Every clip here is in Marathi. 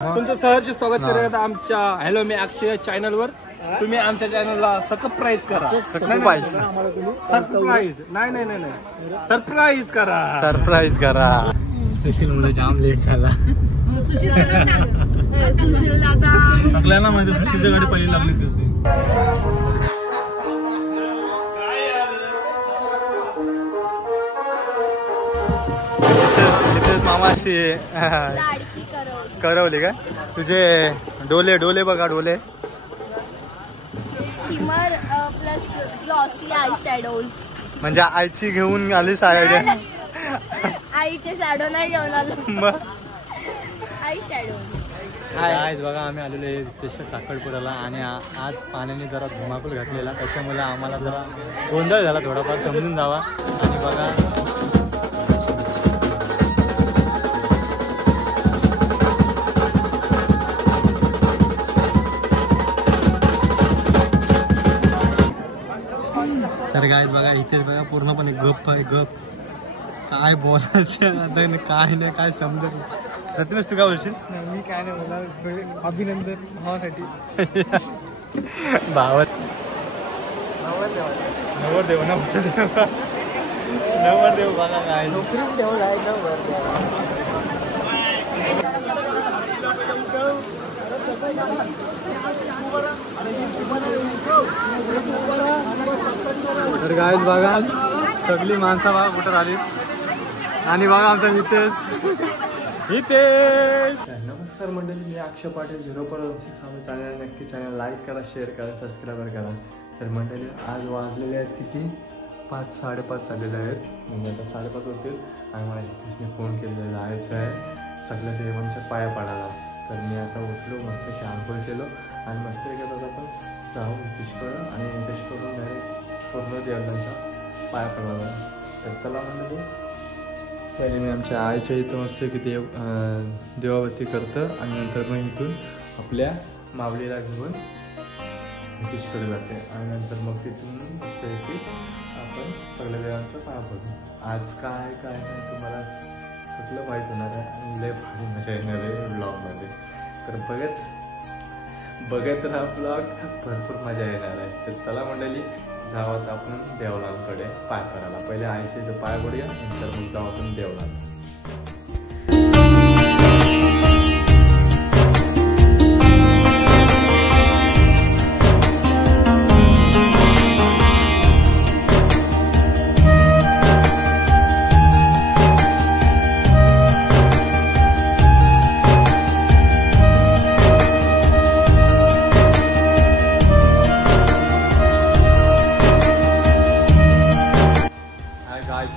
तुमचं सहर्ष स्वागत करत आमच्या हॅलो मी अक्षय चॅनल वर। तुम्ही आमच्या चॅनलला सबस्क्राइब करा। सरप्राइज नाही सरप्राइज करा। सरप्राइज करा। सुशील मुलं जाम लेट झाला। सुशील दादा सगळ्यांना माहिती सुशीलची गाडी पहिली लागली होती। मामाशी करवली का तुझे डोले डोले बघा डोले shimmer plus glossy I shadows म्हणजे आईची घेऊन आली साड्या आईचे शॅडो नाही घेऊन आलो आय शॅडो आज बघा आम्ही आलेले तसे साखरपुड्याला आणि आज पाण्याने जरा धुमाकूळ घातलेला त्याच्यामुळे आम्हाला जरा गोंधळ झाला थोडाफार समजून जावा आणि बघा तर गाईज बघा इथे बघा पूर्णपणे गप आहे गप काय बोलायचं आता काय नाही काय समजत नाही। प्रथमेश तू काय बोलशील? मी काय नाही बोला अभिनंदन भावासाठी भावत नवरदेव नवरदेव बघा काय तर गाईज बघा सगळी माणसं बघा कुठं आली आणि बघा आमचा हितेश। नमस्कार मंडळी, मी अक्षय पाटील 0.6 आमचं चॅनल नक्की चॅनल लाईक करा, शेअर करा, सबस्क्राईब करा। तर मंडळी आज वाजलेले आहेत किती 5 साडेपाच झालेले आहेत म्हणजे आता 5:30 होतील आणि मला हितेशने फोन केलेला जायचं आहे सगळ्या देवांच्या पाया पडायला। तर मी आता उठलो मस्त आंघोळ केलो आणि मस्त घेतात आपण जाऊ हितेशकडं आणि हितेशकडून डायरेक्ट पूर्ण देवांच्या पाया पडायला। तर चला मंडळी पहिले मी आमच्या आईच्या इथं मस्त की देवावती करतं आणि नंतर मग इथून आपल्या मावलीला घेऊन हितेशकडे जाते आणि नंतर मग तिथून मस्त की आपण सगळ्या देवांच्या पाया पडू। आज काय काय नाही तुम्हाला सगळं माहीत होणार आहे आणि लय भारी मजा येणार आहे ब्लॉगमध्ये। तर बघत राहा ब्लॉग, भरपूर मजा येणार आहे। तर चला मंडळी जाऊ आता आपण देवलांकडे पाय पडायला। पहिले आईच्या इथं पाय पडूया नंतर मग जाऊ आपण देवलां।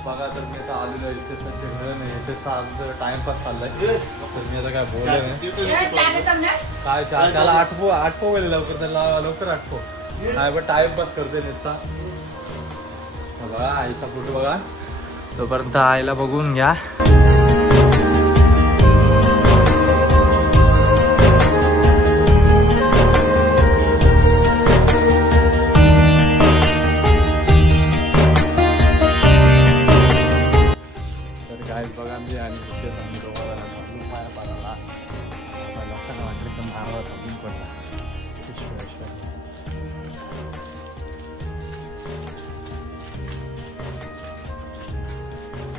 बघा तर मी आता आलेलो आहे इथे सध्या घर नाही इथे आमचं टाइमपास चाललाय। तर मी आता काय बोललो काय त्याला आठवो गेले लवकर त्याला लवकर आठवो काय बघ टाइमपास करते नुसता। बघा आईचा फोटो बघा तोपर्यंत आईला बघून घ्या। बघा मी आणि पाया पडायला लोकांना वाटलं की मारवा समजून पडला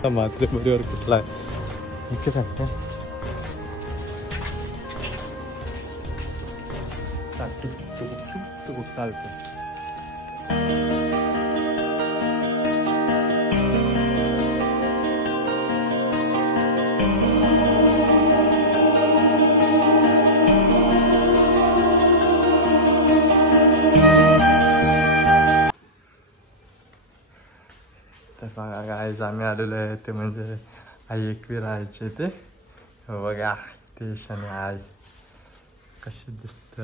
मातृपरीवर कुठला आहे इतके सांगते खूप चालतं। बघा गाईज आम्ही आलेलो आहे ते म्हणजे आई एकवी राहायचे ते बघा तेश आणि आई कशी दिसत।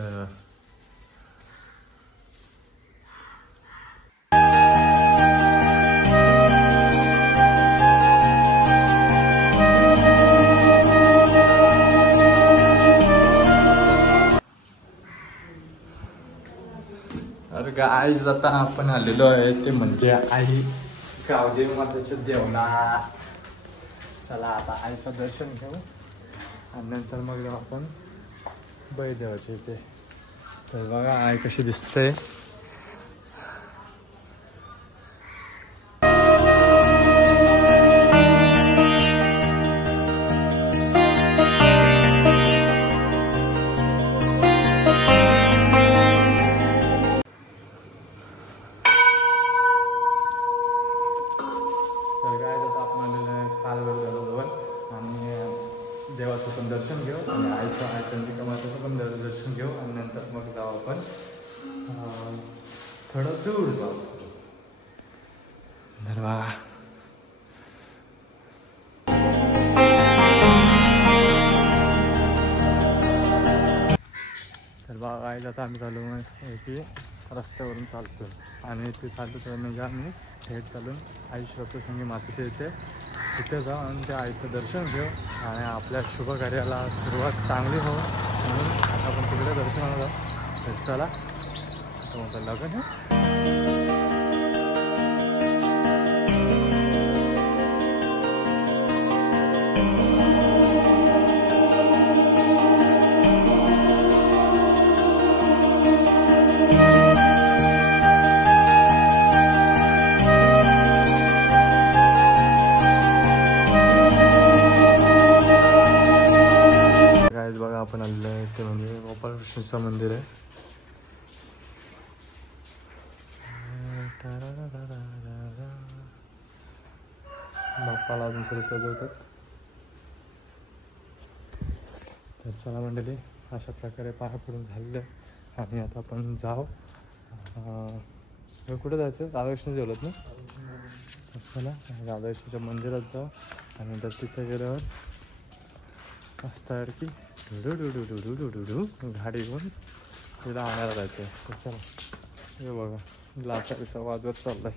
अरे गाईज आता आपण आलेलो आहे ते म्हणजे आई गावदेवी मातेच्या देवळात। चला आता आईचं दर्शन घेऊ आणि नंतर मग आपण बैदेवाच्या इथे. तर बघा आई कशी दिसते. देवाचं पण दर्शन घेऊ आणि आईचं चंद्रिका मातेचं पण दर्शन घेऊ आणि नंतर मग जाऊ आपण थोडं दूर जाऊ. धन्यवाद. तर बघा आई आता आम्ही चालू की रस्त्यावरून चालतो आणि ते चालतो म्हणजे आम्ही थेट चालून आई श्रोतसंगी मातेच्या इथे तिथे जाऊ आणि त्या आईचं दर्शन घेऊ आणि आपल्या शुभ कार्याला सुरुवात चांगली हो म्हणून आता आपण तिकडे दर्शनाला जाऊ. तर चला आता लग्न आहे. बघा आपण आलेलं आहे ते म्हणजे गोपाळकृष्णाचं मंदिर आहे. बाप्पाला अजून सगळे सजवतात. तर चला मंडळी अशा प्रकारे पाया पडून झालेलं आहे आणि आता आपण जाऊ. कुठं जायचं? राधाकृष्ण जेवलत ना. तर चला राधाकृष्णाच्या मंदिरात जाऊ आणि नंतर तिथे गेल्यावर मस्त आहे की गाडी घेऊन तिला आणायला जायचं. तर चला हे बघा लाचा पिसा वाजवत चाललाय.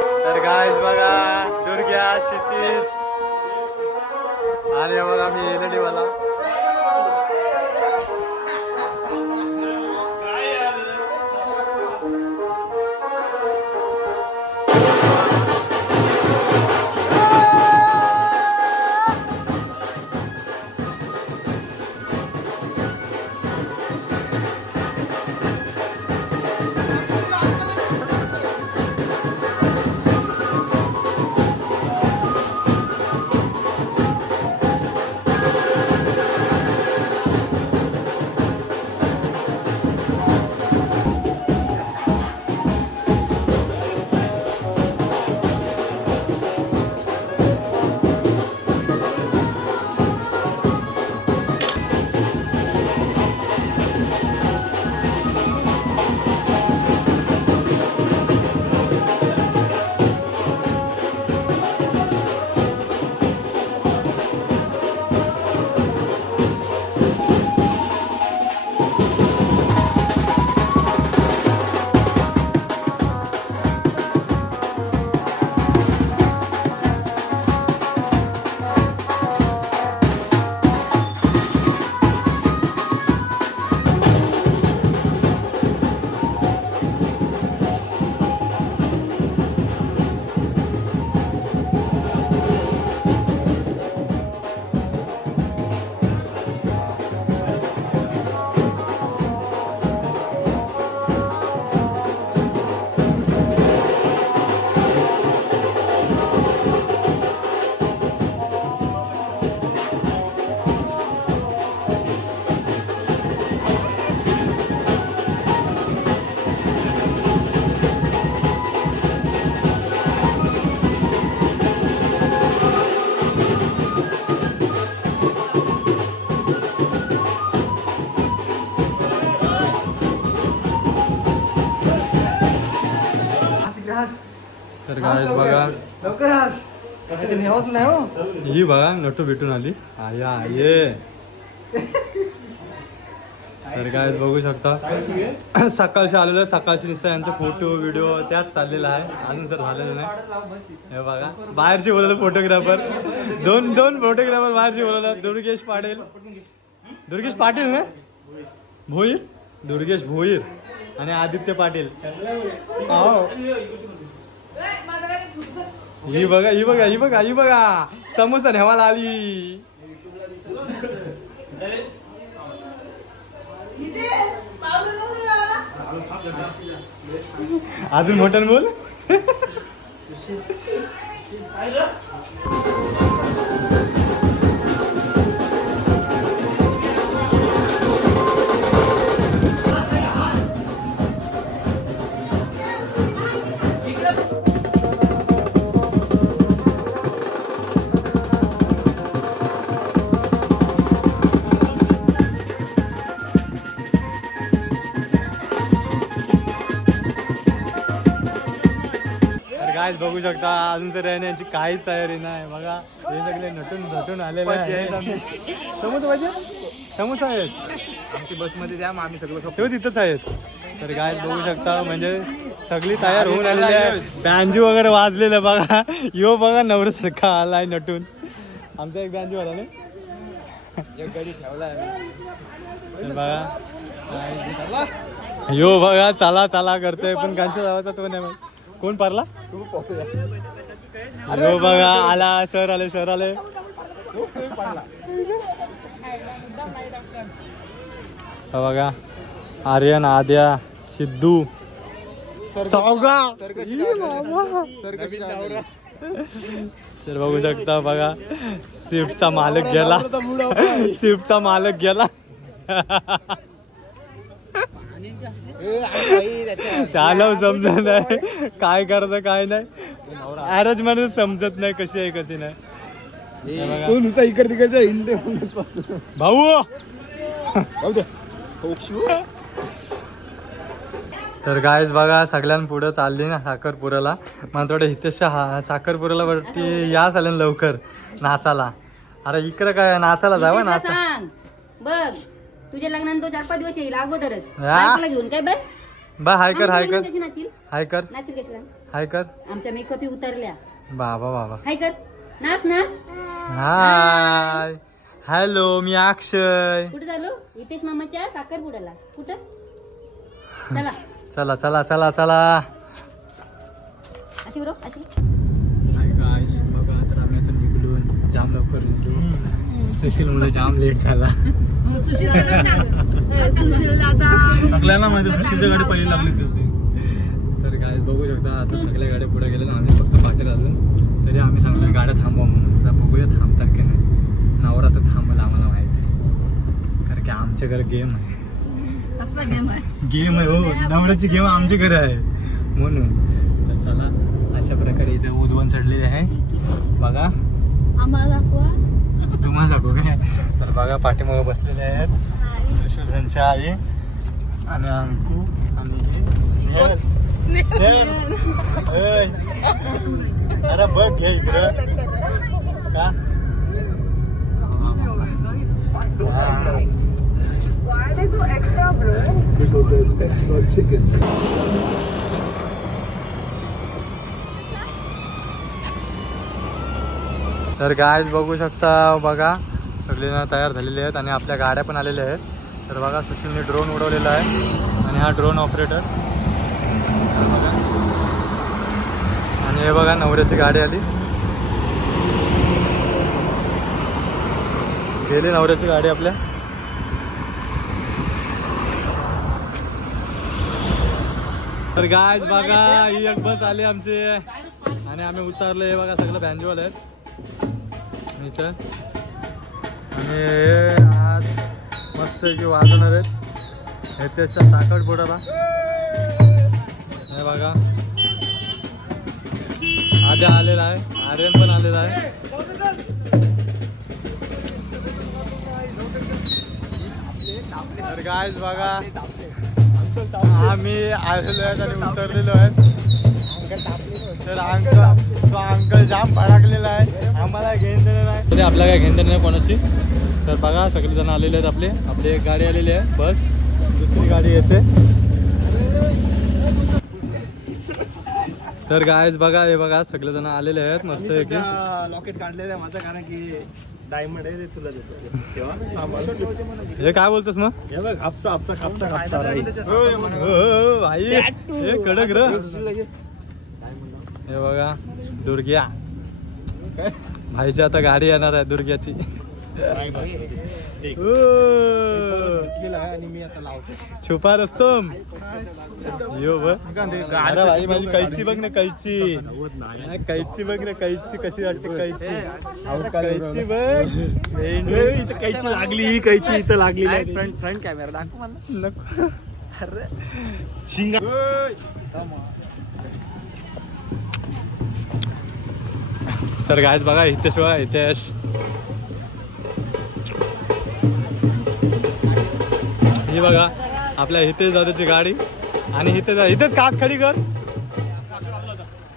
तर गाईज बघा दुर्ग्या क्षितिज आणि बघा मी एलईडीवाला. तर गाईज बघा लवकर नाही हो. ही बघा नटू भेटून आली. आया ये. तर गाईज बघू शकता सकाळशी आलेलं आहे. सकाळशी नुसतं यांचे फोटो व्हिडिओ त्यात चाललेला आहे. अजून सर झालेलं नाही. हे बघा बाहेरचे बोलवलं फोटोग्राफर. दोन फोटोग्राफर बाहेरचे बोलवलं. दुर्गेश पाटील ना भोईर. दुर्गेश भोईर आणि आदित्य पाटील. ही बघा समोसा नेवाला आली. अजून मोठं बोल. काहीच बघू शकता अजून तर यांची काहीच तयारी नाही बघा. हे सगळे नटून आलेले आहेत. समोसा पाहिजे समोसा आहेत आमची बसमध्ये द्या, आम्ही सगळं तेव्हा तिथंच आहेत. तर काय बघू शकता म्हणजे सगळी तयार होऊन आलेली आहे. बँजू वगैरे वाजलेलं बघा. यो बघा नवऱ्यासारखा आलाय नटून. आमचा एक बँजू आला नाही एक गाडी ठेवलाय बघा. यो बघा चला चला करतोय पण गांच्या जावाचा तो नाही माहिती. कोण पारला हो बघा आला. सर आले बघा. आर्यन आद्या सिद्धू सावगा तर बघू शकता बघा. स्विफ्टचा मालक गेला. स्विफ्टचा मालक गेला. त्याला समजत नाही काय करायचं काय नाही. अरेंजमेंट समजत नाही कशी आहे कशी नाही. नुसता इकडे तिकडच्या हिंडे भाऊ. तर गायच बघा सगळ्यांना पुढे चालली ना साखरपुऱ्याला. मला थोडं हितेशच्या साखरपुऱ्याला वरती या चालेल लवकर नाचाला. अरे इकडे काय नाचायला जावं नाचा बघ. तुझ्या लग्नानंतर 4-5 दिवस येईल अगोदरच बायकोला घेऊन काय बाय बा. हाय कर हाय कर नाचील हाय कर नाचील कशी हाय कर. आमच्या मेकअपी उतरल्या बाबा बाबा. हाय कर नाच नाच. हाय हॅलो मी अक्षय. कुठे झालो हितेश मामाच्या साखरपुड्याला. कुठं चला चला चला चला चला. अशी बरो अशी. गाईस बघा तर आम्ही आता निघलो. जाम लवकर निघलो. सुशील मुलं जाम लेट झाला. सगळ्यांना माहिती सुशीलच्या गाडी पहिली लागली होती. तर काय बघू शकता आता सगळ्या गाड्या पुढे गेल्या. आम्ही फक्त पाठी अजून तरी आम्ही सांगतो गाड्या थांबवा म्हणून. आता बघूया थांबतात की नाही. नवरा तर थांबला आम्हाला माहिती आहे कारण की आमच्या घरी गेम आहे. गेम आहे हो नवऱ्याची गेम आमच्या घरी आहे म्हणून. तर चला अशा प्रकारे इथे उधवण चढलेली आहे बघा. आम्हाला दाखवा. तुम्हाला दाखवू काय. तर बघा पाठीमागे बसलेले आहेत सुशील यांच्या आई आणि अंकू आणि स्नेहल. अरे बघ घे इकडं का. तर गायज बघू शकता बघा सगळेजण तयार झालेले आहेत आणि आपल्या गाड्या पण आलेल्या आहेत. तर बघा सुशीलने ड्रोन उडवलेला आहे आणि हा ड्रोन ऑपरेटर बघा. आणि हे बघा नवऱ्याची गाडी आली. गेली नवऱ्याची गाडी आपल्या. तर गायज बघा ही एक बस आली आमची आणि आम्ही उतरलो. हे बघा सगळं बँजोवाले आहेत आणि आज मस्त की वाजवणार आहेत हे त्याच्या साखरपुड्याला. हे बघा आद्या आलेला आहे. आर्यन पण आलेला आहे. तर गायज बघा आम्ही आलेलो आहेत आणि उतरलेलो आहेत. तर अंकल जाम भडकलेला आहे. आम्हाला घेऊन देणार नाही तरी आपला काय घेऊन देणार नाही कोणाशी. तर बघा सगळेजण आलेले आहेत. आपली एक गाडी आलेली आहे बस. दुसरी गाडी येते. तर गायज बघा हे बघा सगळेजण आलेले आहेत मस्त पैकी. लॉकेट काढलेलं आहे माझं कारण की डायमंड आहे ते तुला देतो तेव्हा. हे काय बोलतोस मग. हे बघ हापसा हापसा खापसा खापसा भाई हे कडक र. हे बघा दुर्ग्या भाईची आता गाडी येणार आहे दुर्ग्याची. आणि मी आता लावतो. छुपा रस्तम यो बघ. अरे भाई माझी कैची बघ ना, कैची बघ ना, कैची कशी वाटते कैची बघ. इथं कैची लागली, ही कैची इथं लागली. फ्रंट कॅमेरा दाखव मला. नको. अरे शिंगा. तर गायच बघा हितेश, बघा हितेश. ही बघा आपल्या हितेश दादाची गाडी. आणि हितेश काच खाली कर,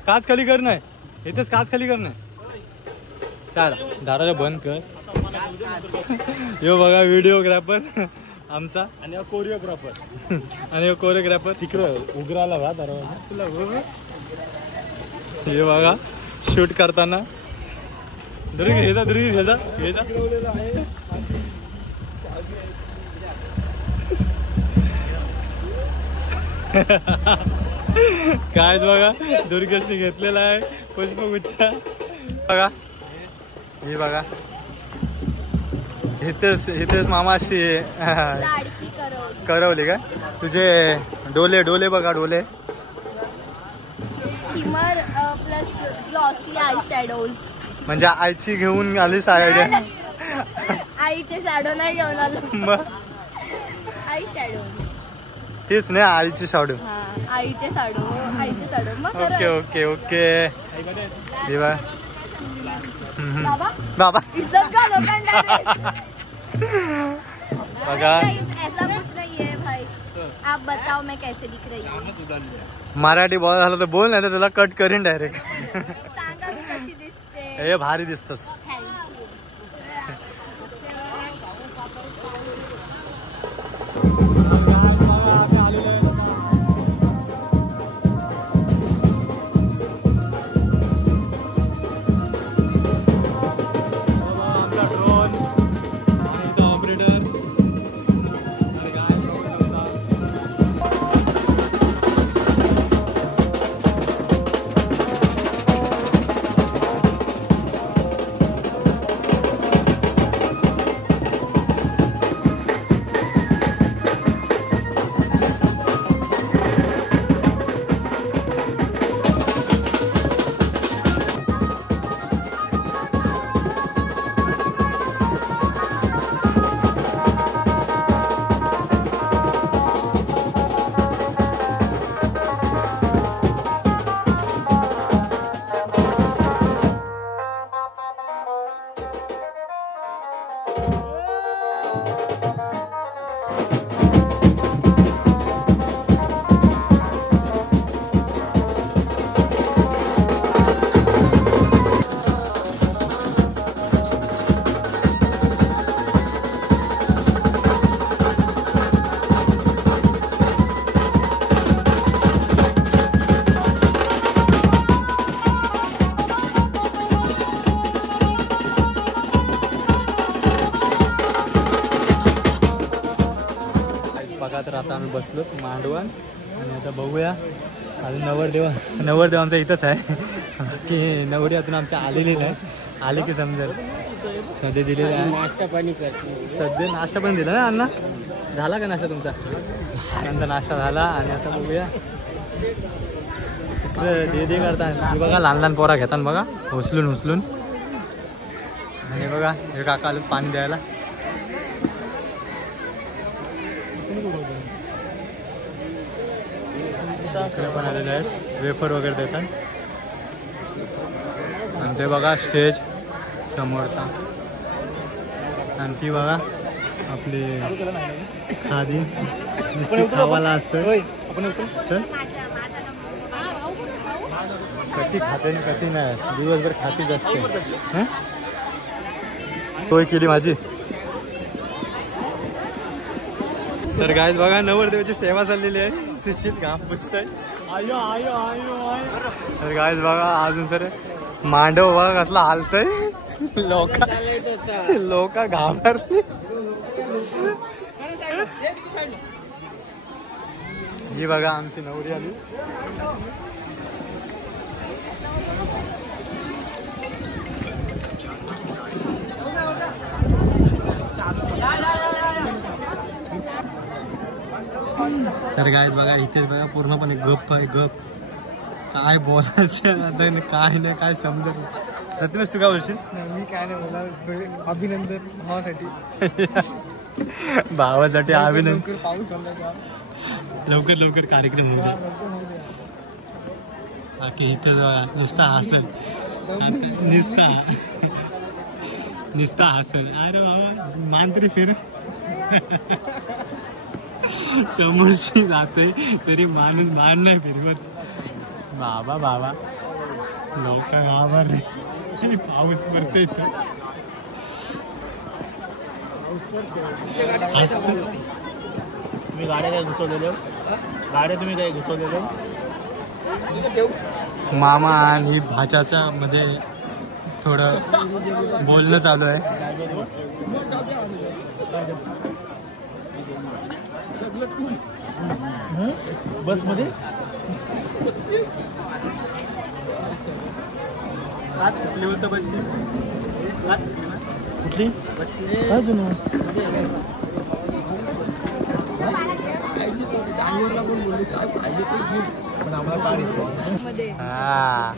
काच खाली कर. नाही हितेश काच खाली कर. नाही चाल दाराला बंद कर. यो बघा व्हिडिओग्राफर आमचा आणि कोरिओग्राफर आणि कोरिओग्राफर तिकडं उघराला वा दरवाजा. हे बघा शूट करताना घ्यायचा काय बघा दुर्गेशने घेतलेला आहे पुष्पगुच्छ. बघा हे बघा हितेश मामाशी लाडकी करवली. करवली का तुझे डोले बघा डोले. Shimmer plus glossy I shadows. म्हणजे आईची घेऊन आली साड्या. आईचे शॅडो नाही घेऊन आलो. मग आई शॅडो. तेच नाही आईची शाडू. हा आईचे शॅडो, आईचे शॅडो. मग ओके हे बघा. बाबा बाबा इज्जत का लोकांना. बघा ऐसा कुछ नहीं है भाई. आप बताओ मैं कैसे दिख रही हूँ. मराठी बोल झालं तर बोल, नाही तर तुला कट करीन डायरेक्ट. सांगा मी कशी दिसते. हे भारी दिसतस. बघा तर आता आम्ही बसलो मांडवण. आणि आता बघूया अजून नवरदेवांचा इथंच आहे की नवरी अजून आमच्या आलेली नाही. आले की समजेल. सध्या दिलेला आहे नाश्ता पाणी करते. सध्या नाश्ता पण दिला ना अण्णा. झाला का नाश्ता तुमचा? त्यांचा नाश्ता झाला. आणि आता बघूया तिकडे दे करतात बघा. लहान पोरा घेतात बघा उचलून. आणि बघा हे काका आलं पाणी द्यायला. इकडे पण आलेले आहेत वेफर वगैरे देतात. आणि ते बघा स्टेज समोरचा. आणि ती बघा आपली खादी खावाला असतं. कधी खाते ना कधी नाही. दिवसभर खातीच असते. सोय केली माझी. तर गायज बघा नवरदेवाची सेवा चाललेली आहे. सुशील घाम पुसतय. तर गायज बघा अजून सर मांडव बघा कसला हालतय. लोक घाबरली. ही बघा आमची नवरी आली. तर गायज बघा इथे बघा पूर्णपणे गप आहे गप. काय बोलायचं आता काय नाही काय समजत नाही. रत्नेश तू काय बोलशील? मी काय नाही बोला. अभिनंदन भावासाठी. भावासाठी अभिनंदन. पाऊस आला लवकर लवकर कार्यक्रम होऊ द्या. बाकी इथं नुसता हसल नुसता हसल. अरे बाबा मान तरी फिर. समोरची जाते तरी माणूस मान नाही फिरवत. बाबा बाबा लोक घाबरले. पाऊस पडते तुम्ही गाड्या काय घुसवलेल्या तुम्ही काय घुसवलेल्या. मामा आणि भाच्याच्या मध्ये थोडं बोलणं चालू आहे. बस मध्ये कुठली होतं बस कुठली अजून हा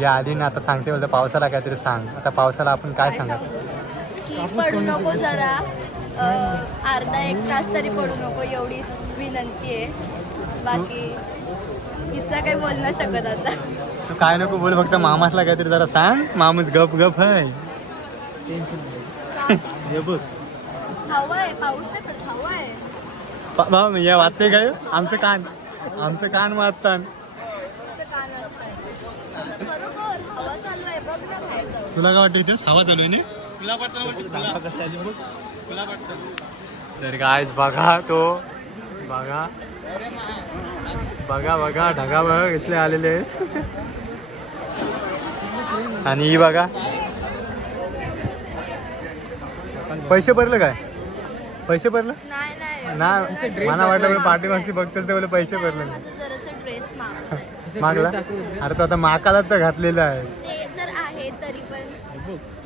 या आधी ना आता सांगते बोलतो पावसाला काहीतरी सांग. आता पावसाला आपण काय सांगत की पडू नको जरा अर्धा एक तास तरी पडू नको एवढी विनंती आहे. बाकी तिचं काही बोल नाही शकत आता. तू काय नको बोल फक्त मामासला काहीतरी जरा सांग. मामूस गप गप आहे. हवाय पाऊस नाही पडत हवाय. भाऊ या वाटते काय आमचं कान वाजतात. बरोबर हवा चालू आहे बघ ना बाहेर जाऊन. तुला काय वाटतं इथेच हवा चालू आहे ना. तर गायज बघा तो बघा बघा बघा ढगा बघा इथले आलेले. आणि ही बघा पैसे भरले काय पैसे भरले नाही मला वाटलं पाठीमागची बघतोच ते बोले पैसे भरले नाही. जरासं ड्रेस मागला. अरे तो आता माकाला तर घातलेला आहे. ते तर आहे तरी पण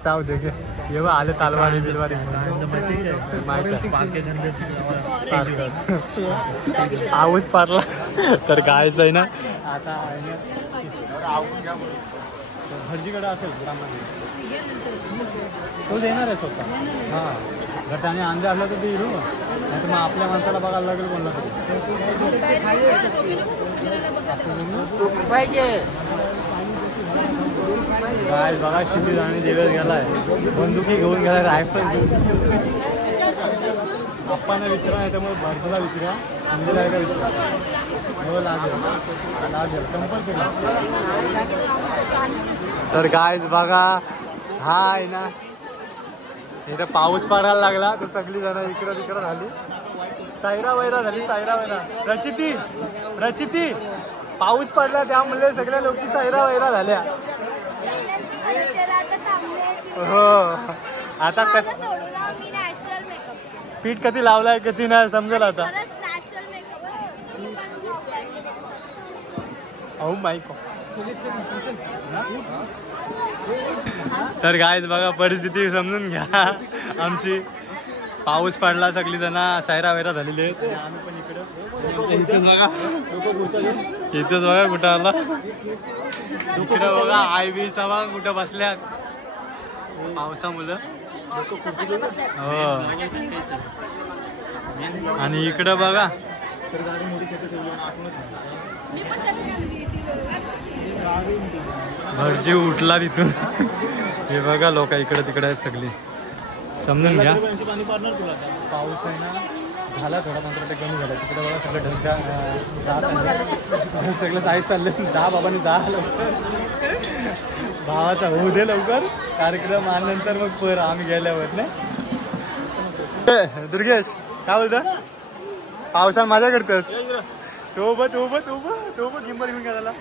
जाऊ दे एवढं आले तालवारी बिलवारी पाऊस पाडला तर गायच आहे ना. आता भटजीकडे असेल तो देणार आहे स्वतः. हा जर त्याने अंडे आणलं तर ते हिरो नाही तर मग आपल्या माणसाला बघायला लागेल कोणला तरी. काय बघा शिटी जाणे दिवस गेलाय. बंदुकी घेऊन गेलाय रायफल घेऊन. आप्पांना विचारा नाही त्यामुळे भरतीला विचारा अंजला का विचारा लागेल कंपल्सरी. तर काय बघा हा आहे ना इथं पाऊस पडायला लागला तर सगळी जण इकडं तिकडं झाली. सायरा वैरा झाली. सायरा वैरा रचिती पाऊस पडला त्यामुळे सगळ्या लोकी सायरा वैरा झाल्या. हो आता पीठ कधी लावलाय कधी नाही समजेल आता. Oh my God. तर गायज बघा परिस्थिती समजून घ्या आमची. पाऊस पडला सगळी जण सायरा वैरा झालेली आहेत. आम्ही पण इकडं इथंच बघा कुठं आला. इकडं बघा आई बी सभा कुठं बसल्यात पावसामुळं. हो आणि इकडं बघा भटजी उठला तिथून. हे बघा लोक इकडे तिकडे आहेत सगळी समजून घ्या. पाऊस आहे ना झाला थोडा 15% कमी झाला. तिकडे बघा सगळं ढंका सगळं जायचं चाललं. जा बाबाने जा लवकर भावाचा होऊ दे लवकर कार्यक्रम. आल्यानंतर मग पर आम्ही गेल्यावर नाही. दुर्गेश काय बोलतो पावसाला मजा करतोस. तो गिंबर घेऊन गेला.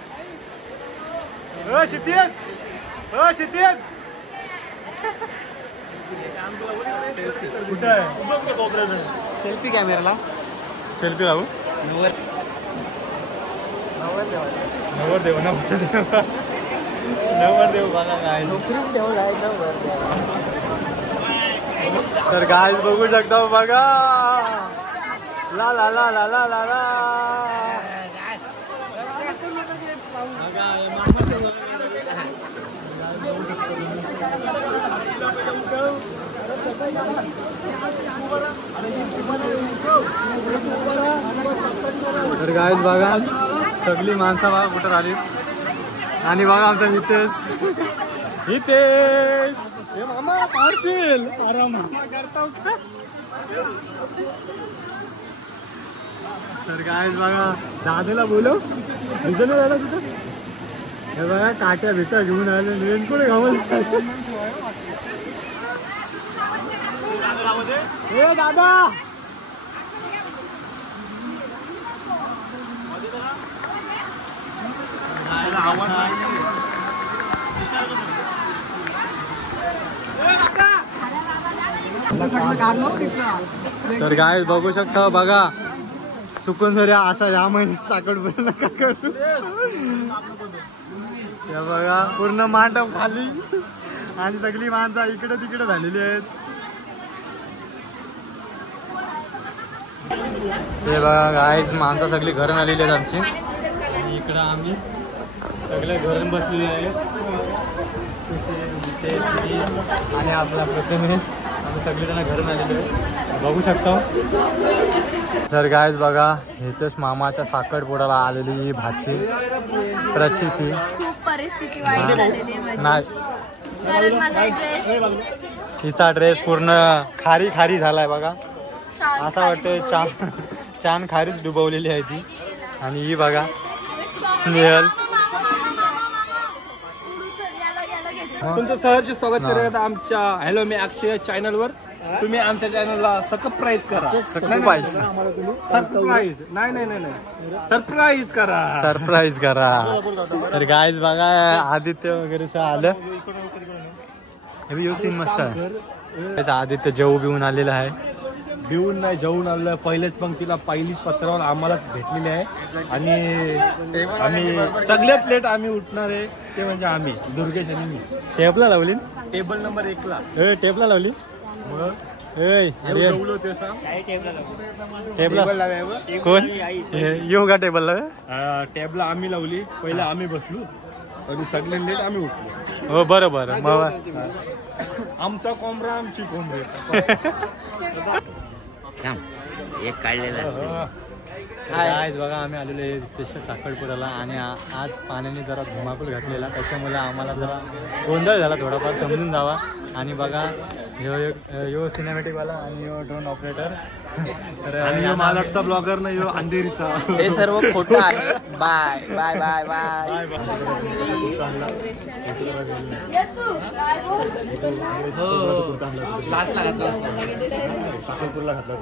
कुठं आहे सेल्फी कॅमेराला सेल्फी लावू. नवरदेव बघा काय तर गाय बघू शकता बघा ला ला ला ला ला ला ला. तर गाईज बघा सगळी माणसं बघा कुठं आली आणि बघा आमचा हितेश हे मामा पार्सल आराम करता का. तर गाईज बघा दादाला बोलव तिथं झाला तिथं. हे बघा काट्या बिट्या घेऊन आले रेनकोट घालून. हे दादा तर गाय बघू शकता बघा चुकून जरी असा या महिन्यात साखरपुडा नका करू. या बघा पूर्ण मांडव खाली आणि सगळी माणसं इकडे तिकडे झालेली आहेत. ते बघा गाईज माणसं सगळी घरून आलेली आहेत आमची आणि इकडं आम्ही सगळे घरून बसलेले आहेत. आणि आपला प्रथमेश आम्ही सगळेजण घरून आलेले आहेत बघू शकता. तर गाईज बघा हितेश मामाच्या साखरपुड्याला आलेली ही भाची प्रचिती. खूप परिस्थिती वाईट झालेली आहे माझी. नाही कारण माझा ड्रेस हिचा ड्रेस पूर्ण खारी खारी झालाय बघा. छान असं वाटतं छान खारीच डुबवलेली आहे ती. आणि ही बघा स्नेहल. तुमचं सहर्ष स्वागत करत आमच्या हॅलो मी अक्षय चॅनलवर. तुम्ही आमच्या चॅनलला सबस्क्राईब करा. सरप्राईज सरप्राईज करा. सरप्राईज करा. तर गाईज बघा आदित्य वगैरे आलं. हे येऊ सीन मस्त आहे. आदित्य जेवू बिवून आलेला आहे. भिवून नाही जेवून आलं. पहिलेच पंक्तीला पहिलीच पत्रावर आम्हालाच भेटलेली आहे आणि आम्ही सगळे प्लेट आम्ही उठणार आहे ते म्हणजे आम्ही दुर्गेश आणि मी. टेपला लावली टेबल नंबर 1 ला. टेपला लावली जेवलो ते सांग. टेबला कोण येऊ का टेबलला. टेबला आम्ही लावली. पहिला आम्ही बसलो आणि सगळे लेट आम्ही उठलो. हो बरोबर मग आमचा कोंबडा आमची कोंबडी. एक काढलेला आज बघा आम्ही आलेलो आहे हितेशच्या साखरपुड्याला आणि आज पाण्याने जरा धुमाकूळ घातलेला त्याच्यामुळे आम्हाला जरा गोंधळ झाला थोडाफार समजून जावा. आणि बघा यो सिनेमॅटिकवाला आणि यो ड्रोन ऑपरेटर आणि यो मालकचा ब्लॉगर नाही यो अंधेरीचा. हे सर्व खोटं आहे. Bye bye bye bye. साखरपूरला घातला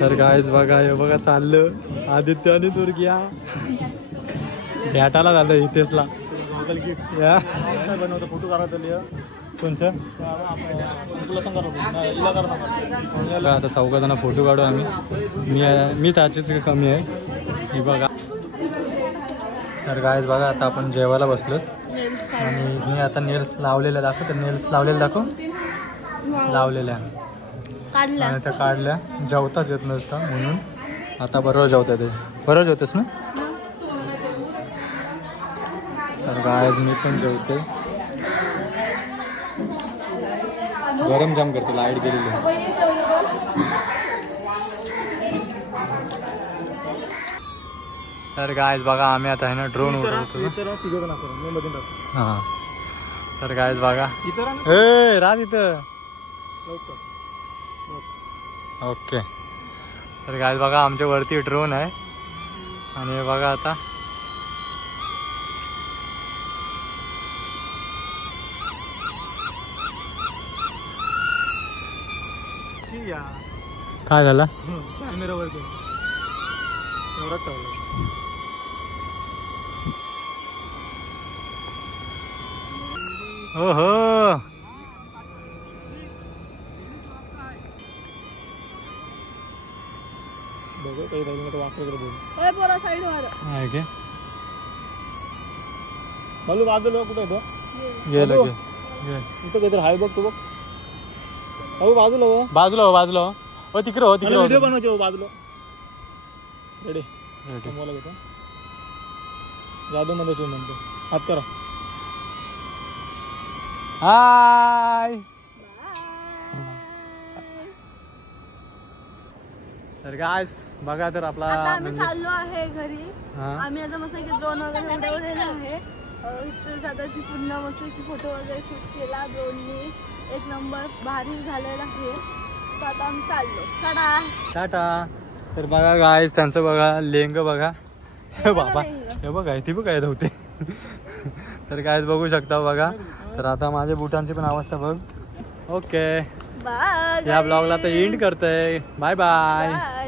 तर गाईज बघा हे बघा चाललं आदित्य आणि दुर्गिया भेटायला झालं हितेशला. बनवतो फोटो काढा कोणतं आता चौघांना फोटो काढू आम्ही. मी त्याचीच कमी आहे ही बघा. तर गाईज बघा आता आपण जेवायला बसलो आणि मी आता नेल्स लावलेल्या दाखव. तर नेल्स लावलेले दाखव. लावलेल्या आणि त्या काढल्या. जेवताच येत नसतं म्हणून आता बरोबर जेवता येते. बरोबर जेवतेस ना. तर गायज मी पण जेवते. गरम जाम करते लाईट गेलेली. तर गायज बघा आम्ही आता आहे ना ड्रोन उडवतो. हां तर गायज बघा रात इथं. ओके तर गायज बघा आमच्या वरती ड्रोन आहे आणि हे बघा आता काय झालं. हो हो बघू काही राहिलं तर वाकडं बोल. ओय पोरा साईड वर आहे की बालू बाजूला कुठे तो गेलं हॅलो. गे इथं काहीतरी हाय बघ तू बघ. अहो बाजूला हो. बाजूला हो बाजूला हो. हो तिकडे हो तिकडे व्हिडिओ हो. बनवायचे हो बाजूला. Ready ready. समोरला घेतो. जादू मध्ये शिव म्हणतो. हात करा. हाय तर काय बघा तर आपला आता आम्ही म्हणजे- चाललो आहे घरी. हा. आम्ही आता मस्त की ड्रोन वगैरे उडवलेला आहे. इथे दादाची पुन्हा मस्त फोटो वगैरे शूट केला ड्रोननी. एक नंबर भारी झालेला आहे. तर आता आम्ही चाललो. टाटा. टाटा. तर बघा गायस त्यांचं बघा लेंग बघा हे बाबा लेंग. हे बघा ती बघ काय होते तर काय बघू शकता बघा. तर आता माझ्या बुटांची पण अवस्था बघ. ओके बाय या ब्लॉगला तर एंड करतोय. Bye bye. बाय.